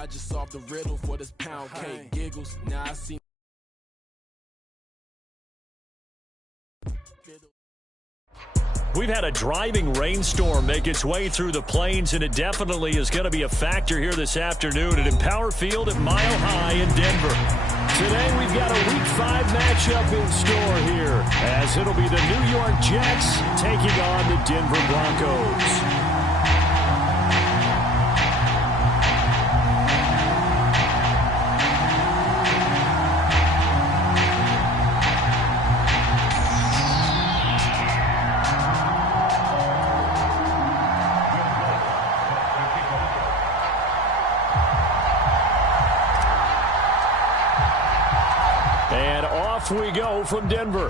I just solved the riddle for this pound cake. Giggles, now I see. We've had a driving rainstorm make its way through the plains, and it definitely is going to be a factor here this afternoon at Empower Field at Mile High in Denver. Today we've got a Week 5 matchup in store here, as it'll be the New York Jets taking on the Denver Broncos. And off we go from Denver.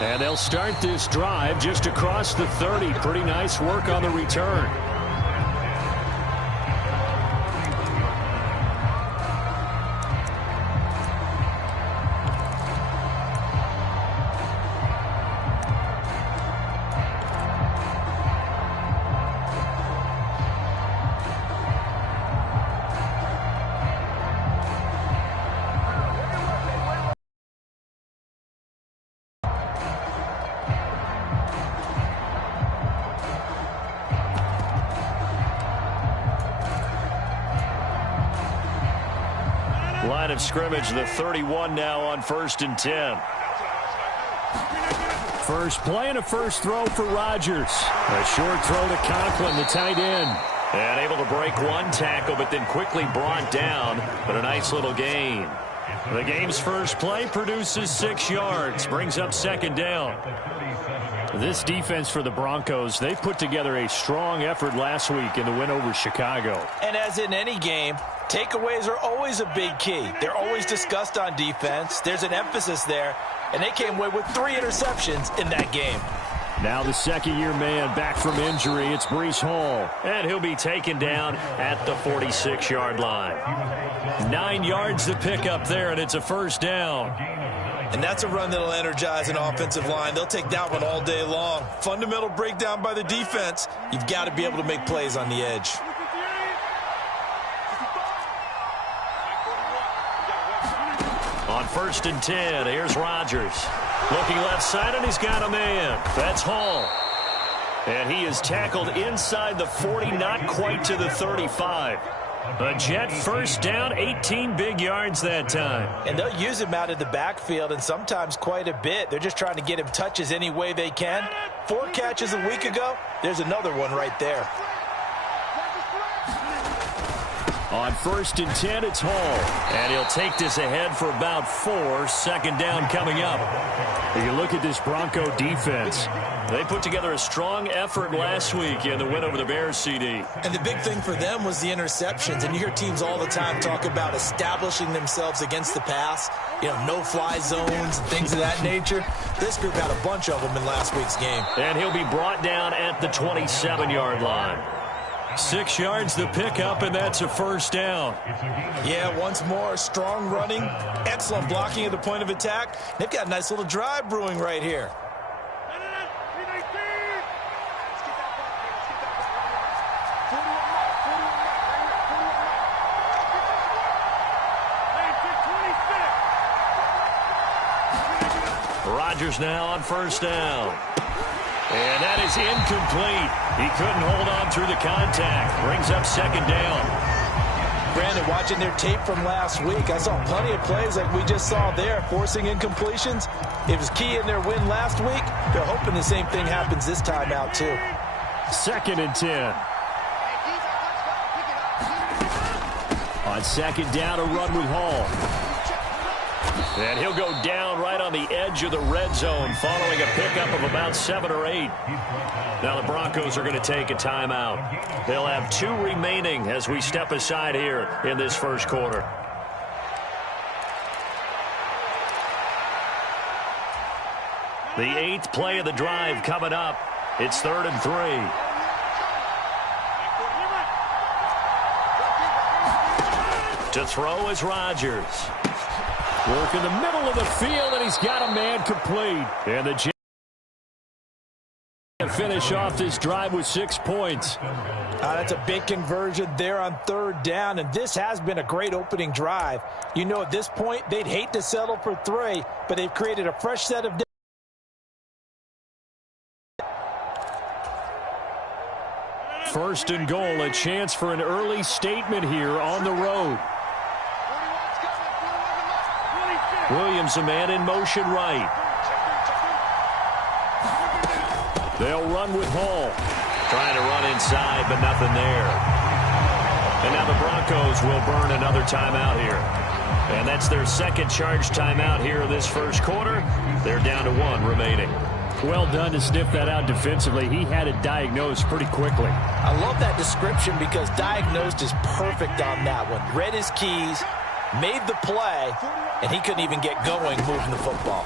And they'll start this drive just across the 30. Pretty nice work on the return. Line of scrimmage, the 31 now on 1st and 10. First play and a first throw for Rodgers. A short throw to Conklin, the tight end. And able to break one tackle, but then quickly brought down. But a nice little gain. The game's first play produces 6 yards. Brings up 2nd down. This defense for the Broncos, they put together a strong effort last week in the win over Chicago. And as in any game, takeaways are always a big key. They're always discussed on defense. There's an emphasis there, and they came away with 3 interceptions in that game. Now the second-year man back from injury. It's Breece Hall, and he'll be taken down at the 46-yard line. 9 yards to pick up there, and it's a first down. And that's a run that'll energize an offensive line. They'll take that one all day long. Fundamental breakdown by the defense. You've got to be able to make plays on the edge. On 1st and 10, here's Rodgers. Looking left side, and he's got a man. That's Hall. And he is tackled inside the 40, not quite to the 35. A Jet first down, 18 big yards that time. And they'll use him out of the backfield, and sometimes quite a bit. They're just trying to get him touches any way they can. 4 catches a week ago. There's another one right there. On 1st and 10, it's Hall. And he'll take this ahead for about 4. 2nd down coming up. If you look at this Bronco defense, they put together a strong effort last week in the win over the Bears, CD. And the big thing for them was the interceptions. And you hear teams all the time talk about establishing themselves against the pass. You know, no-fly zones and things of that nature. This group had a bunch of them in last week's game. And he'll be brought down at the 27-yard line. 6 yards the pickup, and that's a first down. Yeah, once more, strong running, excellent blocking at the point of attack. They've got a nice little drive brewing right here. Rodgers now on 1st down. And that is incomplete. He couldn't hold on through the contact. Brings up 2nd down. Brandon, watching their tape from last week, I saw plenty of plays like we just saw there, forcing incompletions. It was key in their win last week. They're hoping the same thing happens this time out, too. 2nd and 10. On 2nd down, a run with Hall. And he'll go down right on the edge of the red zone following a pickup of about 7 or 8. Now the Broncos are going to take a timeout. They'll have 2 remaining as we step aside here in this first quarter. The 8th play of the drive coming up. It's 3rd and 3. To throw is Rodgers. Work in the middle of the field, and he's got a man complete. And the to finish off this drive with 6 points. That's a big conversion there on 3rd down, and this has been a great opening drive. You know, at this point, they'd hate to settle for 3, but they've created a fresh set of... First and goal, a chance for an early statement here on the road. Williams, a man in motion right. They'll run with Hall. Trying to run inside, but nothing there. And now the Broncos will burn another timeout here. And that's their second charge timeout here this first quarter. They're down to 1 remaining. Well done to sniff that out defensively. He had it diagnosed pretty quickly. I love that description because diagnosed is perfect on that one. Read his keys, made the play, and he couldn't even get going moving the football.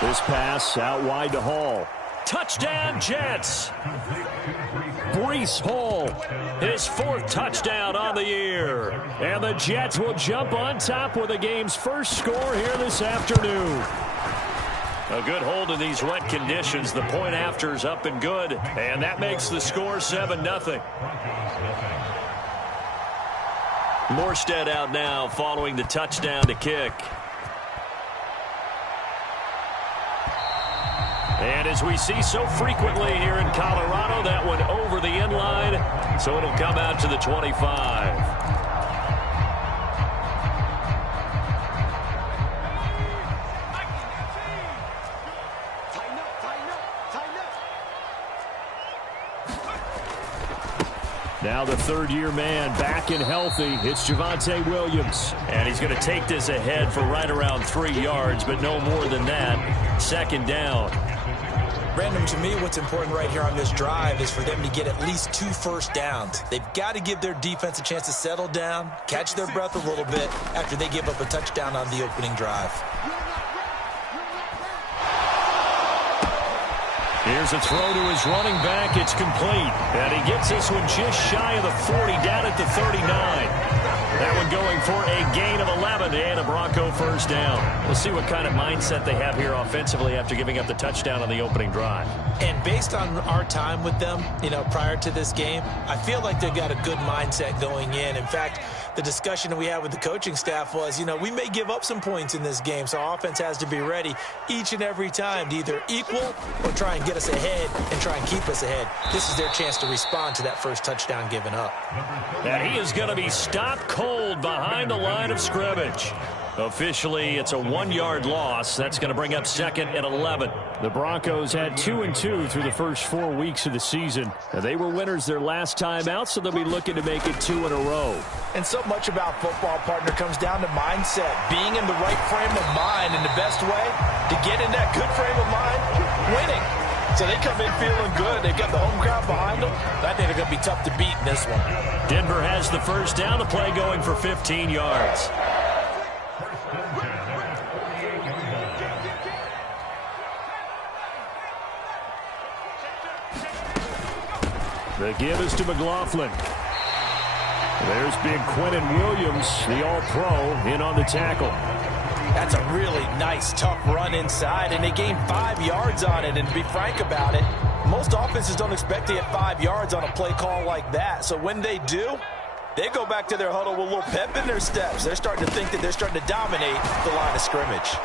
This pass out wide to Hall. Touchdown, Jets. Breece Hall, his 4th touchdown on the year. And the Jets will jump on top with the game's first score here this afternoon. A good hold in these wet conditions. The point after's up and good. And that makes the score 7-0. Morstead out now following the touchdown to kick. And as we see so frequently here in Colorado, that one over the end line, so it'll come out to the 25. Now the 3rd-year man back and healthy. It's Javonte Williams. And he's going to take this ahead for right around 3 yards, but no more than that. 2nd down. Brandon, to me, what's important right here on this drive is for them to get at least 2 first downs. They've got to give their defense a chance to settle down, catch their breath a little bit after they give up a touchdown on the opening drive. Here's a throw to his running back. It's complete. And he gets this one just shy of the 40, down at the 39. That one going for a gain of 11 and a Bronco first down. We'll see what kind of mindset they have here offensively after giving up the touchdown on the opening drive. And based on our time with them, you know, prior to this game, I feel like they've got a good mindset going in. In fact, the discussion that we had with the coaching staff was, you know, we may give up some points in this game, so our offense has to be ready each and every time to either equal or try and get us ahead and try and keep us ahead. This is their chance to respond to that first touchdown given up. And he is going to be stopped cold behind the line of scrimmage. Officially, it's a 1-yard loss. That's going to bring up 2nd and 11. The Broncos had 2-2 through the first 4 weeks of the season. They were winners their last time out, so they'll be looking to make it 2 in a row. And so much about football, partner, comes down to mindset. Being in the right frame of mind, and the best way to get in that good frame of mind, winning. So they come in feeling good. They've got the home crowd behind them. I think they're going to be tough to beat in this one. Denver has the first down. The play going for 15 yards. The give is to McLaughlin. There's big Quentin Williams, the all-pro, in on the tackle. That's a really nice, tough run inside, and they gained 5 yards on it. And to be frank about it, most offenses don't expect to get 5 yards on a play call like that. So when they do, they go back to their huddle with a little pep in their steps. They're starting to think that they're starting to dominate the line of scrimmage.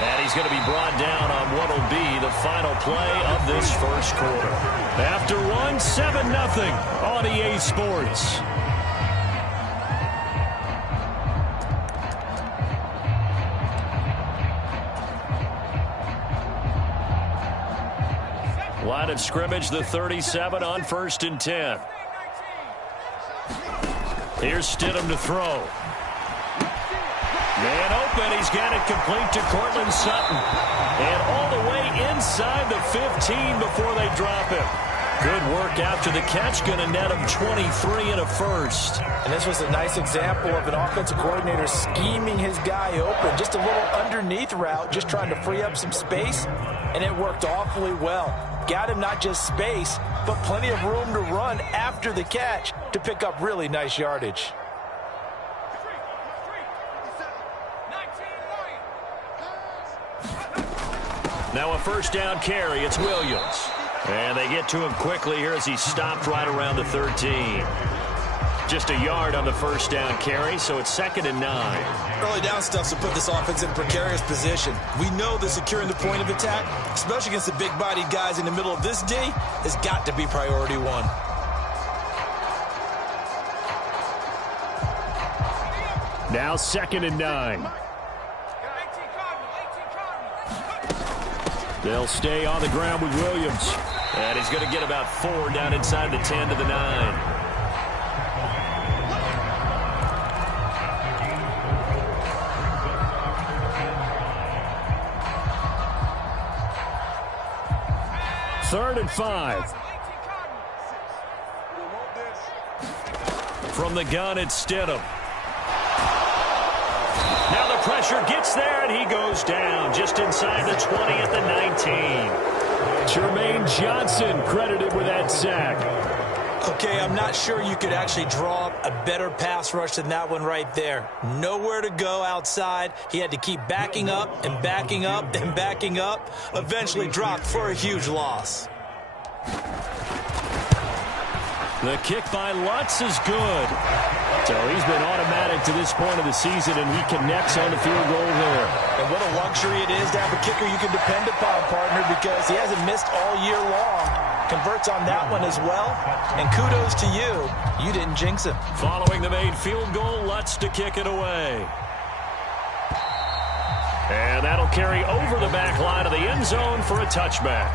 And he's going to be brought down on what will be the final play of this first quarter. After 7-0 on EA Sports. Line of scrimmage, the 37 on 1st and 10. Here's Stidham to throw. Man open, he's got it complete to Cortland Sutton. And all the way inside the 15 before they drop him. Good work after the catch, going to net him 23 and a first. And this was a nice example of an offensive coordinator scheming his guy open. Just a little underneath route, just trying to free up some space, and it worked awfully well. Got him not just space, but plenty of room to run after the catch to pick up really nice yardage. Now a first down carry. It's Williams. And they get to him quickly here as he stopped right around the 13. Just a yard on the first down carry, so it's 2nd and 9. Early down stuff to put this offense in a precarious position. We know that securing the point of attack, especially against the big-bodied guys in the middle of this D, has got to be priority one. Now 2nd and 9. They'll stay on the ground with Williams. And he's going to get about 4 down inside the 10 to the 9. Third and 5. From the gun, it's Stidham. Now the pressure gets there, and he goes down just inside the 20 at the 19. Jermaine Johnson credited with that sack. Okay, I'm not sure you could actually draw up a better pass rush than that one right there. Nowhere to go outside. He had to keep backing up and backing up and backing up. Eventually dropped for a huge loss. The kick by Lutz is good. So he's been automatic to this point of the season, and he connects on the field goal there. And what a luxury it is to have a kicker you can depend upon, partner, because he hasn't missed all year long. Converts on that one as well. And kudos to you. You didn't jinx him. Following the made field goal, Lutz to kick it away. And that'll carry over the back line of the end zone for a touchback.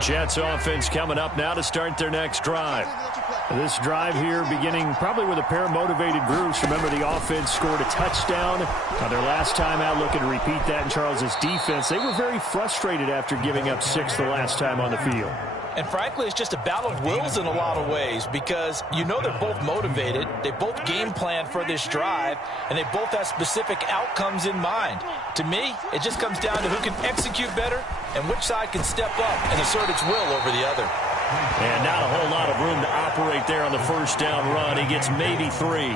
Jets offense coming up now to start their next drive. This drive here beginning probably with a pair of motivated groups. Remember, the offense scored a touchdown on their last time out. Looking to repeat that in Charles's defense. They were very frustrated after giving up 6 the last time on the field. And frankly, it's just a battle of wills in a lot of ways because you know they're both motivated. They both game plan for this drive, and they both have specific outcomes in mind. To me, it just comes down to who can execute better and which side can step up and assert its will over the other. And not a whole lot of room to operate there on the first down run. He gets maybe 3.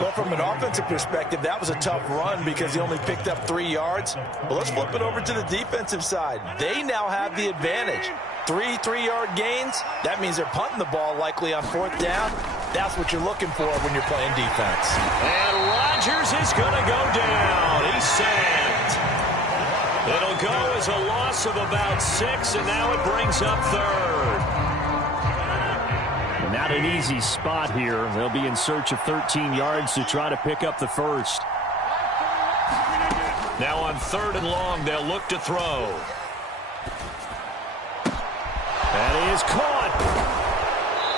Well, from an offensive perspective, that was a tough run because he only picked up 3 yards. But let's flip it over to the defensive side. They now have the advantage. 3 3-yard gains, that means they're punting the ball likely on 4th down. That's what you're looking for when you're playing defense. And Rodgers is going to go down. He's sacked. It'll go as a loss of about 6, and now it brings up 3rd. Not an easy spot here. They'll be in search of 13 yards to try to pick up the first. Now on 3rd and long, they'll look to throw. That is caught.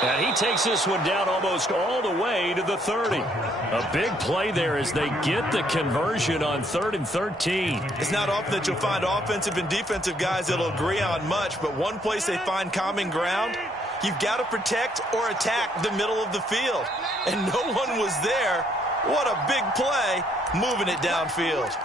And he takes this one down almost all the way to the 30. A big play there as they get the conversion on 3rd and 13. It's not often that you'll find offensive and defensive guys that'll agree on much, but one place they find common ground, you've got to protect or attack the middle of the field. And no one was there. What a big play, moving it downfield.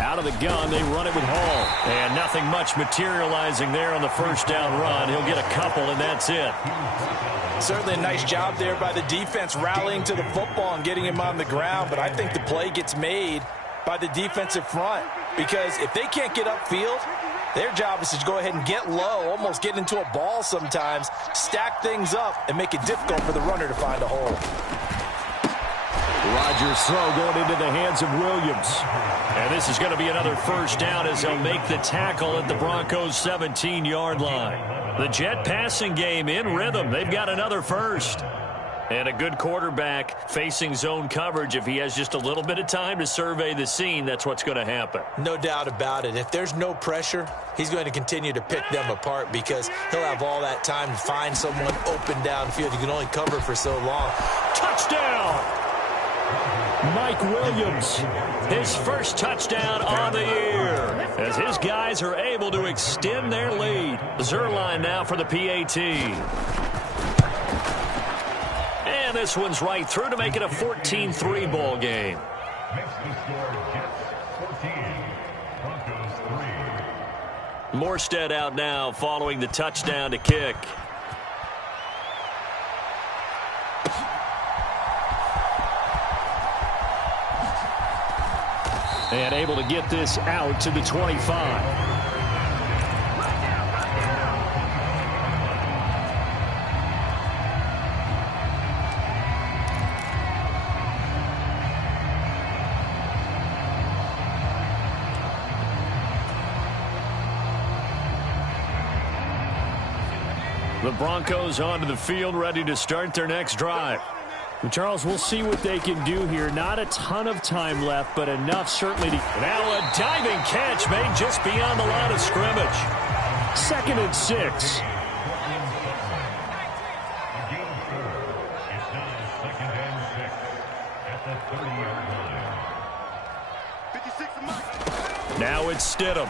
Out of the gun, they run it with Hall. And nothing much materializing there on the first down run. He'll get a couple, and that's it. Certainly a nice job there by the defense rallying to the football and getting him on the ground, but I think the play gets made by the defensive front because if they can't get upfield, their job is to go ahead and get low, almost get into a ball sometimes, stack things up, and make it difficult for the runner to find a hole. Rodgers' throw going into the hands of Williams. And this is going to be another first down as he'll make the tackle at the Broncos' 17-yard line. The Jet passing game in rhythm. They've got another first. And a good quarterback facing zone coverage. If he has just a little bit of time to survey the scene, that's what's going to happen. No doubt about it. If there's no pressure, he's going to continue to pick them apart because he'll have all that time to find someone open downfield. You can only cover for so long. Touchdown! Mike Williams. His first touchdown on the year as his guys are able to extend their lead. Zerline now for the PAT. And this one's right through to make it a 14-3 ball game. Morstead out now following the touchdown to kick. And able to get this out to the 25. The Broncos onto the field, ready to start their next drive. And Charles, we'll see what they can do here. Not a ton of time left, but enough certainly to... Now a diving catch made just beyond the line of scrimmage. 2nd and 6. Now it's Stidham.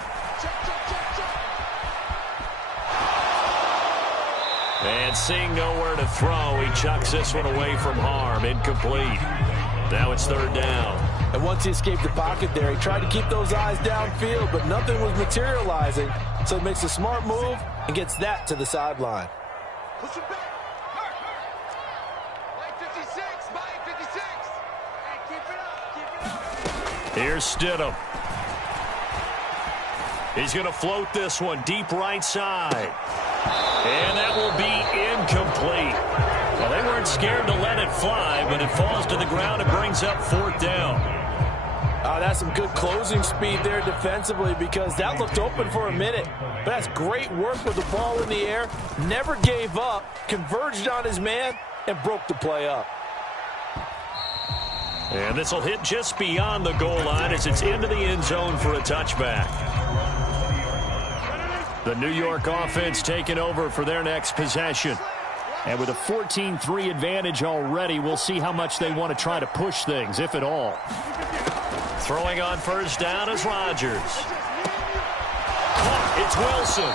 And seeing nowhere to throw, he chucks this one away from harm. Incomplete. Now it's 3rd down. And once he escaped the pocket there, he tried to keep those eyes downfield, but nothing was materializing. So he makes a smart move and gets that to the sideline. Push it back. Mike 56, Mike 56. Hey, keep it up. Here's Stidham. He's going to float this one deep right side. And that will be incomplete. Well, they weren't scared to let it fly, but it falls to the ground and brings up 4th down. That's some good closing speed there defensively because that looked open for a minute. But that's great work with the ball in the air. Never gave up, converged on his man, and broke the play up. And this will hit just beyond the goal line as it's into the end zone for a touchback. The New York offense taking over for their next possession. And with a 14-3 advantage already, we'll see how much they want to try to push things, if at all. Throwing on 1st down is Rodgers. It's Wilson.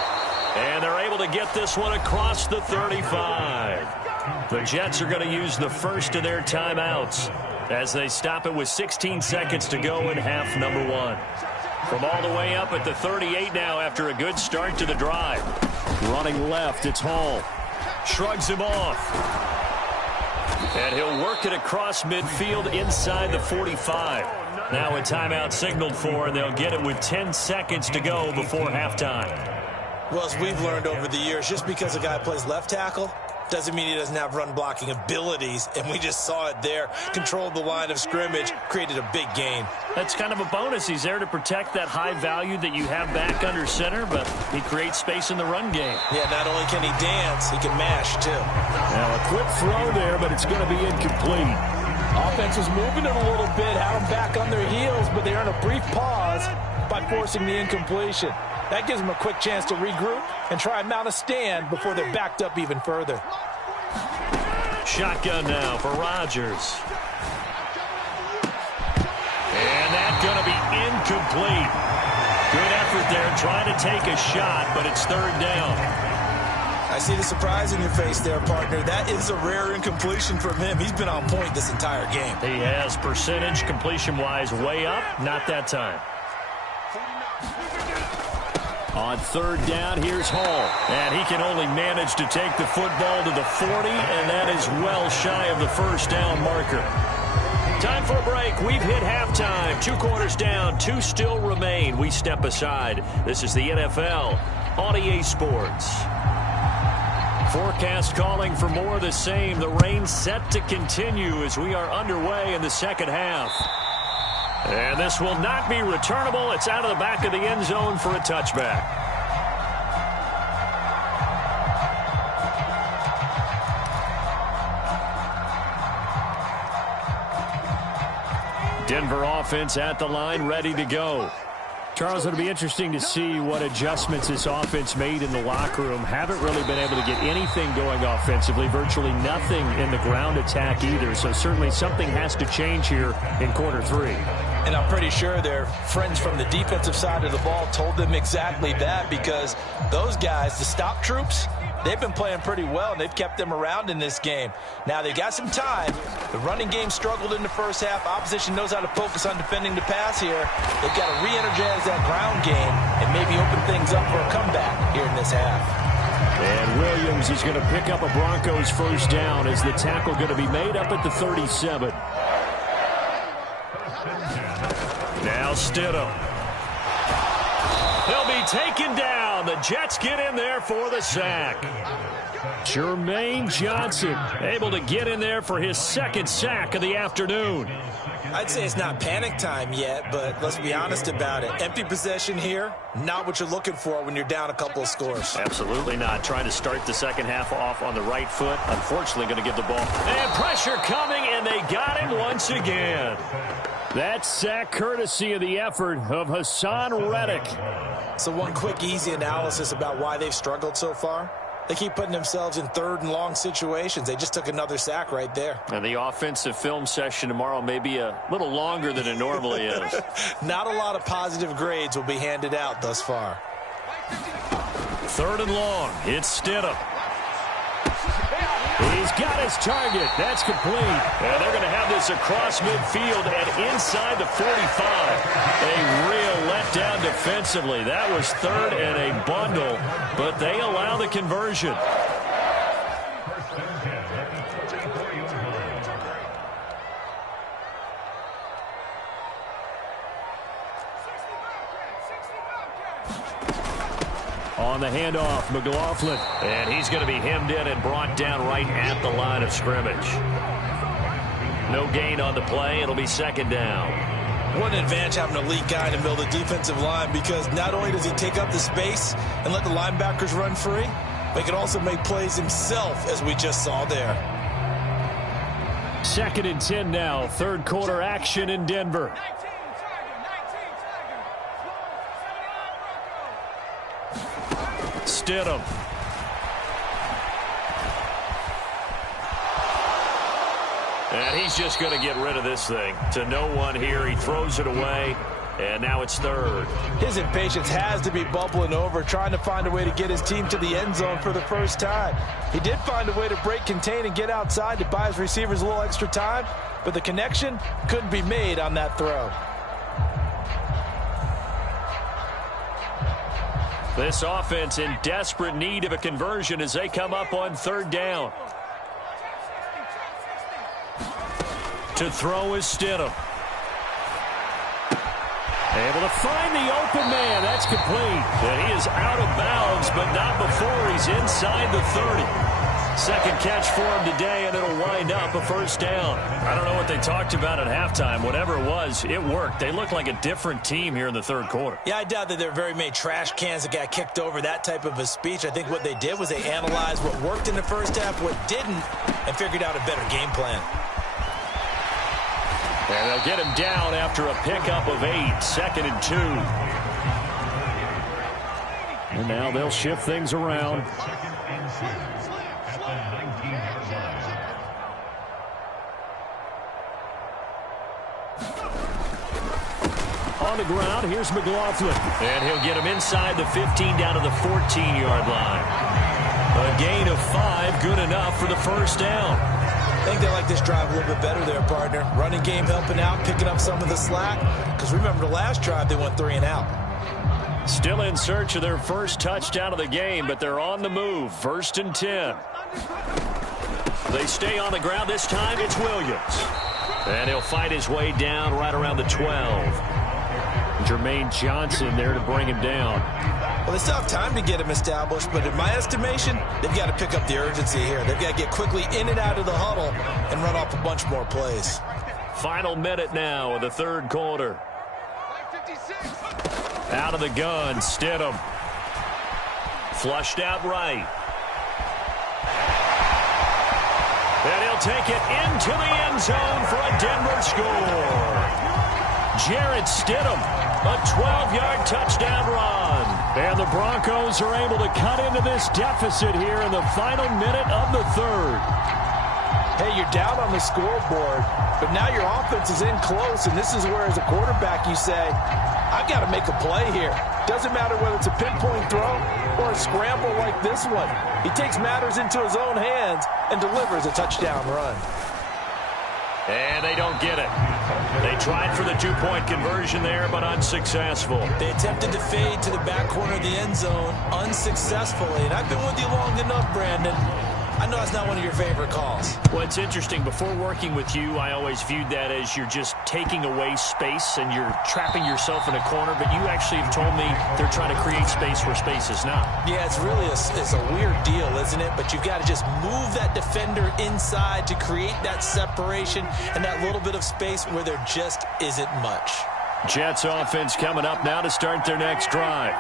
And they're able to get this one across the 35. The Jets are going to use the first of their timeouts as they stop it with 16 seconds to go in half number 1. From all the way up at the 38 now after a good start to the drive. Running left, it's Hall. Shrugs him off. And he'll work it across midfield inside the 45. Now a timeout signaled for, and they'll get it with 10 seconds to go before halftime. Well, as we've learned over the years, just because a guy plays left tackle doesn't mean he doesn't have run blocking abilities, and we just saw it there. Controlled the line of scrimmage, created a big gain. That's kind of a bonus. He's there to protect that high value that you have back under center, but he creates space in the run game. Yeah, not only can he dance, he can mash, too. Now a quick throw there, but it's going to be incomplete. Offense was moving it a little bit, had them back on their heels, but they earned a brief pause by forcing the incompletion. That gives them a quick chance to regroup and try and mount a stand before they're backed up even further. Shotgun now for Rodgers. And that's going to be incomplete. Good effort there trying to take a shot, but it's 3rd down. I see the surprise in your face there, partner. That is a rare incompletion from him. He's been on point this entire game. He has percentage completion-wise way up. Not that time. On 3rd down, here's Hall. And he can only manage to take the football to the 40, and that is well shy of the 1st down marker. Time for a break. We've hit halftime. 2 quarters down, 2 still remain. We step aside. This is the NFL on EA Sports. Forecast calling for more of the same. The rain set to continue as we are underway in the 2nd half. And this will not be returnable. It's out of the back of the end zone for a touchback. Denver offense at the line, ready to go. Charles, it'll be interesting to see what adjustments this offense made in the locker room. Haven't really been able to get anything going offensively, virtually nothing in the ground attack either. So certainly something has to change here in quarter 3. And I'm pretty sure their friends from the defensive side of the ball told them exactly that, because those guys, the stop troops, they've been playing pretty well, and they've kept them around in this game. Now, they've got some time. The running game struggled in the first half. Opposition knows how to focus on defending the pass here. They've got to re-energize that ground game and maybe open things up for a comeback here in this half. And Williams is going to pick up a Broncos first down as the tackle going to be made up at the 37. Now Stidham. He'll be taken down. The Jets get in there for the sack. Jermaine Johnson able to get in there for his second sack of the afternoon. I'd say it's not panic time yet, but let's be honest about it. Empty possession here, not what you're looking for when you're down a couple of scores. Absolutely not. Trying to start the second half off on the right foot. Unfortunately, going to give the ball. And pressure coming, and they got him once again. That sack courtesy of the effort of Hassan Reddick. So one quick, easy analysis about why they've struggled so far. They keep putting themselves in third and long situations. They just took another sack right there. And the offensive film session tomorrow may be a little longer than it normally is. Not a lot of positive grades will be handed out thus far. Third and long. It's Stidham. He's got his target. That's complete. And they're going to have this across midfield and inside the 45. A real letdown defensively. That was third and a bundle, but they allow the conversion. On the handoff, McLaughlin. And he's going to be hemmed in and brought down right at the line of scrimmage. No gain on the play. It'll be second down. What an advantage having an elite guy in the middle of the defensive line, because not only does he take up the space and let the linebackers run free, but he can also make plays himself, as we just saw there. Second and 10 now. Third quarter action in Denver. Stidham. And he's just going to get rid of this thing. To no one here. He throws it away. And now it's third. His impatience has to be bubbling over, trying to find a way to get his team to the end zone for the first time. He did find a way to break, contain, and get outside to buy his receivers a little extra time, but the connection couldn't be made on that throw. This offense in desperate need of a conversion as they come up on third down. To throw is Stidham. Able to find the open man. That's complete. And he is out of bounds, but not before he's inside the 30. Second catch for him today, and it'll wind up a first down. I don't know what they talked about at halftime. Whatever it was, it worked. They look like a different team here in the third quarter. Yeah, I doubt that there are very many trash cans that got kicked over, that type of a speech. I think what they did was they analyzed what worked in the first half, what didn't, and figured out a better game plan. And they'll get him down after a pickup of 8, second and 2. And now they'll shift things around. On the ground, here's McLaughlin. And he'll get him inside the 15 down to the 14-yard line. A gain of 5, good enough for the first down. I think they like this drive a little bit better there, partner. Running game helping out, picking up some of the slack. Because remember, the last drive, they went 3 and out. Still in search of their first touchdown of the game, but they're on the move. First and 10. They stay on the ground. This time it's Williams. And he'll fight his way down right around the 12. Jermaine Johnson there to bring him down. Well, they still have time to get him established, but in my estimation, they've got to pick up the urgency here. They've got to get quickly in and out of the huddle and run off a bunch more plays. Final minute now of the third quarter. Out of the gun, Stidham. Flushed out right. And he'll take it into the end zone for a Denver score. Jarrett Stidham, a 12-yard touchdown run. And the Broncos are able to cut into this deficit here in the final minute of the third. Hey, you're down on the scoreboard, but now your offense is in close, and this is where, as a quarterback, you say, I've got to make a play here. Doesn't matter whether it's a pinpoint throw or a scramble like this one. He takes matters into his own hands and delivers a touchdown run. And they don't get it. They tried for the two-point conversion there, but unsuccessful. They attempted to fade to the back corner of the end zone unsuccessfully. And I've been with you long enough, Brandon. I know that's not one of your favorite calls. Well, it's interesting. Before working with you, I always viewed that as you're just taking away space and you're trapping yourself in a corner. But you actually have told me they're trying to create space where space is not. Yeah, it's really a weird deal, isn't it? But you've got to just move that defender inside to create that separation and that little bit of space where there just isn't much. Jets offense coming up now to start their next drive.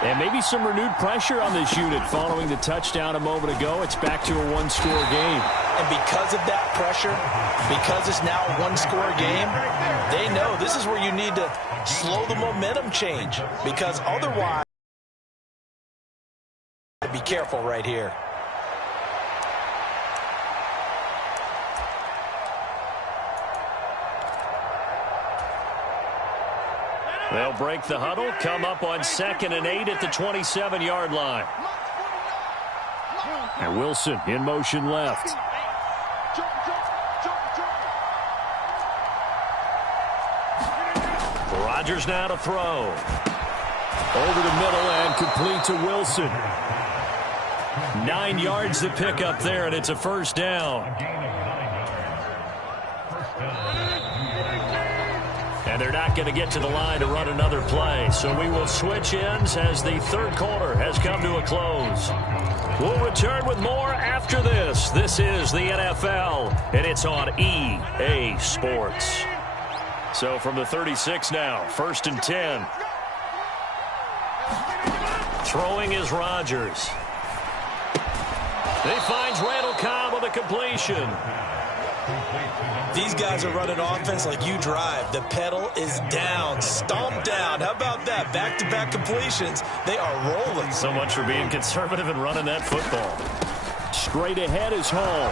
And maybe some renewed pressure on this unit following the touchdown a moment ago. It's back to a one-score game. And because of that pressure, because it's now a one-score game, they know this is where you need to slow the momentum change. Because otherwise, be careful right here. They'll break the huddle, come up on 2nd and 8 at the 27-yard line. And Wilson in motion left. Rodgers now to throw. Over the middle and complete to Wilson. 9 yards to pick up there, and it's a first down. And they're not going to get to the line to run another play. So we will switch ends as the third quarter has come to a close. We'll return with more after this. This is the NFL, and it's on EA Sports. So from the 36 now, 1st and 10. Throwing is Rodgers. He finds Randall Cobb with a completion. These guys are running offense like you drive. The pedal is down, stomped down. How about that? Back-to-back completions. They are rolling. So much for being conservative and running that football. Straight ahead is Hall.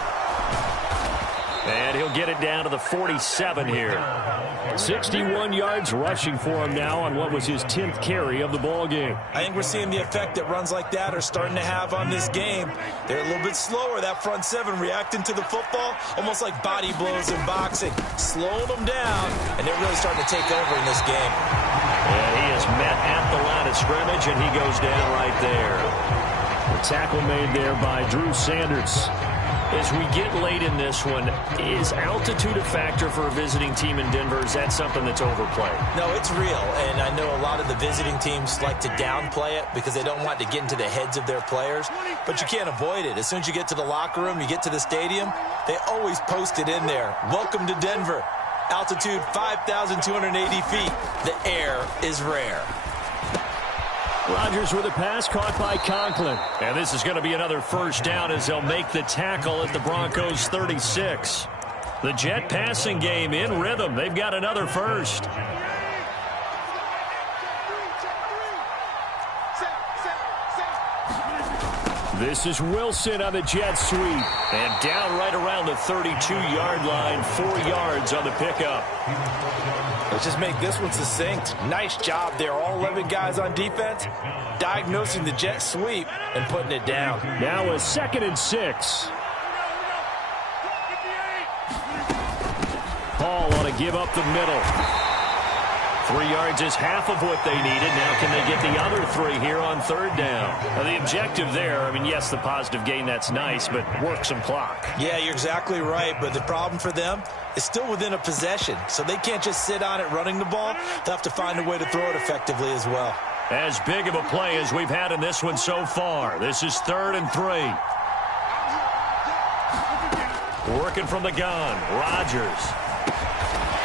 And he'll get it down to the 47 here. 61 yards rushing for him now on what was his 10th carry of the ball game. I think we're seeing the effect that runs like that are starting to have on this game. They're a little bit slower, that front seven, reacting to the football, almost like body blows in boxing. Slowing them down, and they're really starting to take over in this game. And he is met at the line of scrimmage, and he goes down right there. The tackle made there by Drew Sanders. As we get late in this one, is altitude a factor for a visiting team in Denver? Is that something that's overplayed? No, it's real, and I know a lot of the visiting teams like to downplay it because they don't want to get into the heads of their players, but you can't avoid it. As soon as you get to the locker room, you get to the stadium, they always post it in there. Welcome to Denver. Altitude 5,280 feet. The air is rare. Rodgers with a pass caught by Conklin. And this is going to be another first down as they'll make the tackle at the Broncos 36. The Jet passing game in rhythm. They've got another first. This is Wilson on the jet sweep. And down right around the 32-yard line, 4 yards on the pickup. Let's just make this one succinct. Nice job there. All 11 guys on defense diagnosing the jet sweep and putting it down. Now a 2nd and 6. Hall ought to give up the middle. 3 yards is half of what they needed. Now can they get the other 3 here on 3rd down? Now the objective there, I mean, yes, the positive gain, that's nice, but work some clock. Yeah, you're exactly right, but the problem for them is still within a possession, so they can't just sit on it running the ball. They'll have to find a way to throw it effectively as well. As big of a play as we've had in this one so far. This is 3rd and 3. Working from the gun, Rodgers.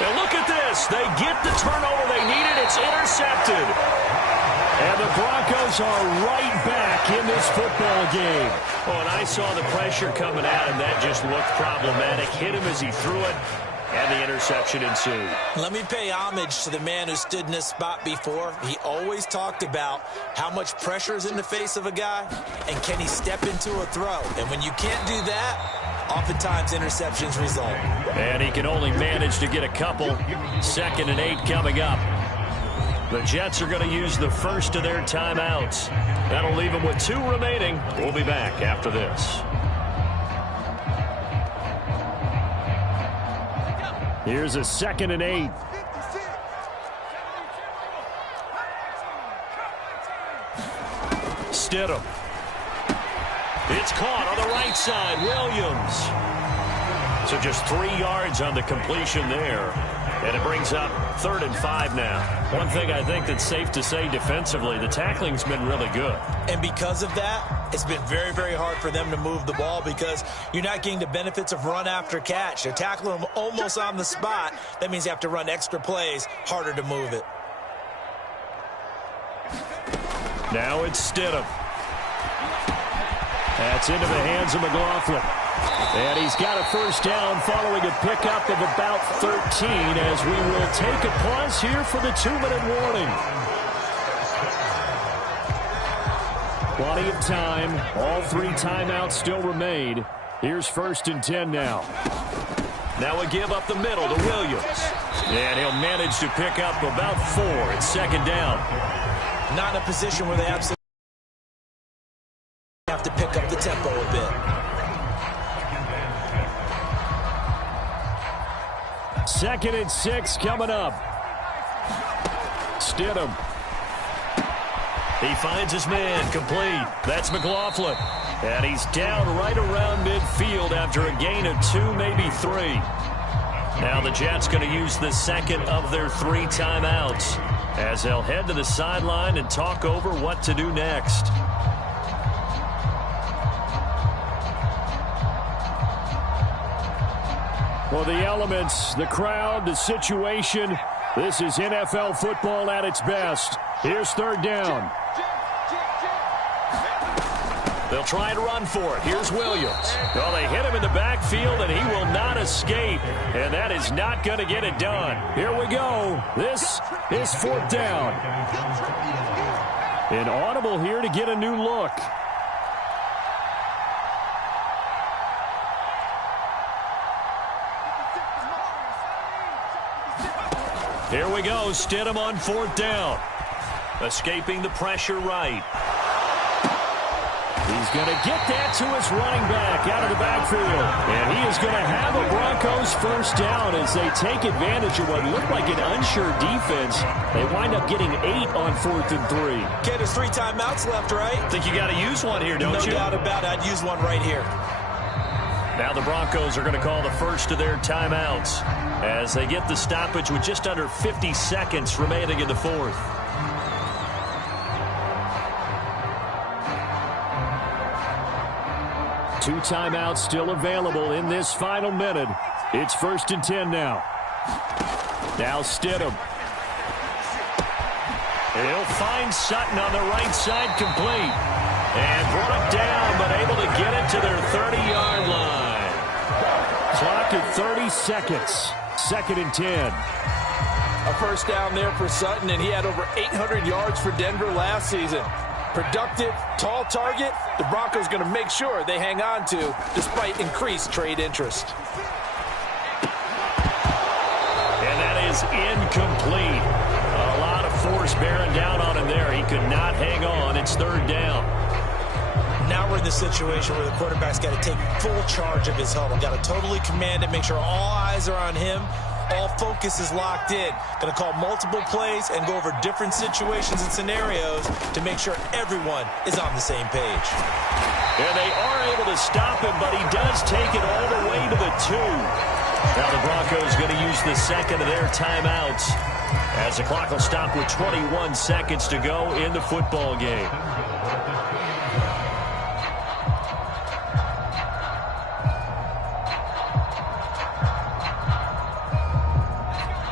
And look at this. They get the turnover they needed. It's intercepted. And the Broncos are right back in this football game. Oh, and I saw the pressure coming at him. That just looked problematic. Hit him as he threw it. And the interception ensued. Let me pay homage to the man who stood in this spot before. He always talked about how much pressure is in the face of a guy, and can he step into a throw. And when you can't do that, oftentimes interceptions result. And he can only manage to get a couple. 2nd and 8 coming up. The Jets are going to use the first of their timeouts. That'll leave them with 2 remaining. We'll be back after this. Here's a 2nd and 8. Stidham. It's caught on the right side. Williams. So just 3 yards on the completion there. And it brings up 3rd and 5 now. One thing I think that's safe to say defensively, the tackling's been really good. And because of that, it's been very, very hard for them to move the ball because you're not getting the benefits of run after catch. They're tackling them almost on the spot. That means you have to run extra plays, harder to move it. Now it's Stidham. That's into the hands of McLaughlin. And he's got a first down following a pickup of about 13 as we will take a pause here for the 2-minute warning. Plenty of time. All 3 timeouts still remain. Here's 1st and 10 now. Now a give up the middle to Williams. And he'll manage to pick up about 4. It's 2nd down. Not in a position where they absolutely have to pick up the tempo a bit. 2nd and 6 coming up. Stidham. He finds his man complete. That's McLaughlin. And he's down right around midfield after a gain of 2, maybe 3. Now the Jets going to use the 2nd of their 3 timeouts as they'll head to the sideline and talk over what to do next. Well, the elements, the crowd, the situation, this is NFL football at its best. Here's 3rd down. They'll try and run for it. Here's Williams. Well, they hit him in the backfield, and he will not escape. And that is not going to get it done. Here we go. This is 4th down. An audible here to get a new look. Here we go. Stidham on 4th down. Escaping the pressure right. He's going to get that to his running back out of the backfield. And he is going to have a Broncos first down as they take advantage of what looked like an unsure defense. They wind up getting 8 on 4th and 3. Okay, there's 3 timeouts left, right? Think you got to use one here, don't you? No doubt about it. I'd use one right here. Now the Broncos are going to call the first of their timeouts as they get the stoppage with just under 50 seconds remaining in the 4th. Two timeouts still available in this final minute. It's 1st and 10 now. Now Stidham. He'll find Sutton on the right side complete. And brought down, but able to get it to their 30-yard line. Clock at 30 seconds. 2nd and 10. A first down there for Sutton, and he had over 800 yards for Denver last season. Productive, tall target, the Broncos going to make sure they hang on to despite increased trade interest. And that is incomplete. A lot of force bearing down on him there. He could not hang on. It's 3rd down. Now we're in the situation where the quarterback's got to take full charge of his huddle. Got to totally command it, make sure all eyes are on him. All focus is locked in. Going to call multiple plays and go over different situations and scenarios to make sure everyone is on the same page. And they are able to stop him, but he does take it all the way to the 2. Now the Broncos going to use the 2nd of their timeouts as the clock will stop with 21 seconds to go in the football game.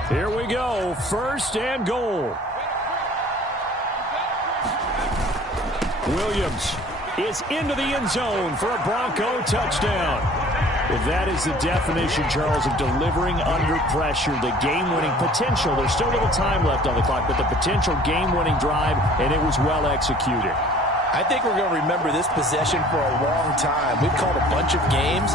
Here we go. 1st and goal. Williams is into the end zone for a Bronco touchdown. Well, that is the definition, Charles, of delivering under pressure. The game-winning potential. There's still a little time left on the clock, but the potential game-winning drive, and it was well executed. I think we're going to remember this possession for a long time. We've called a bunch of games,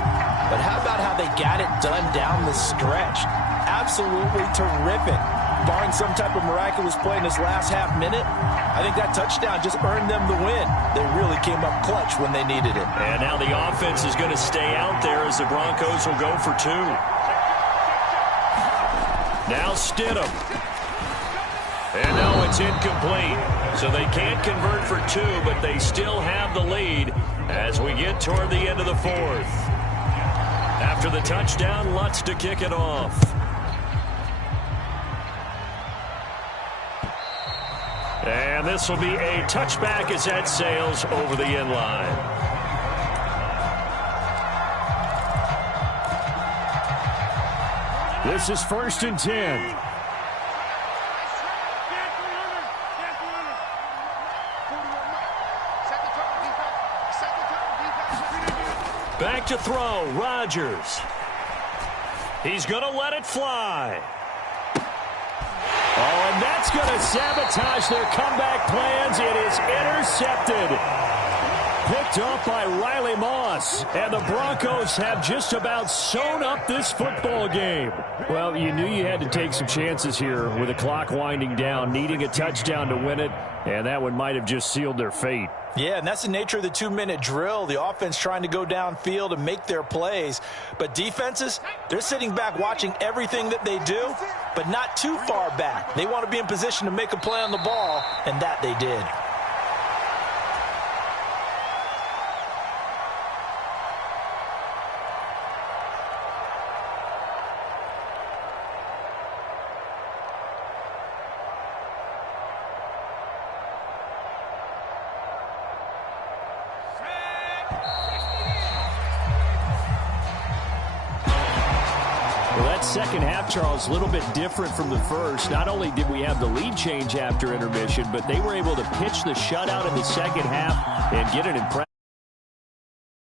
but how about how they got it done down the stretch? Absolutely terrific. Barring some type of miraculous play in this last half minute, I think that touchdown just earned them the win. They really came up clutch when they needed it. And now the offense is going to stay out there as the Broncos will go for 2. Now Stidham. And no, it's incomplete. So they can't convert for 2, but they still have the lead as we get toward the end of the 4th. After the touchdown, Lutz to kick it off. And this will be a touchback as that sails over the end line. This is 1st and 10. Back to throw, Rodgers. He's going to let it fly. Oh, and that's going to sabotage their comeback plans. It is intercepted. Picked up by Riley Moss. And the Broncos have just about sewn up this football game. Well, you knew you had to take some chances here with the clock winding down, needing a touchdown to win it, and that one might have just sealed their fate. Yeah, and that's the nature of the 2-minute drill. The offense trying to go downfield and make their plays. But defenses, they're sitting back watching everything that they do, but not too far back. They want to be in position to make a play on the ball, and that they did. Well, that second half, Charles, a little bit different from the first. Not only did we have the lead change after intermission, but they were able to pitch the shutout in the second half and get an impressive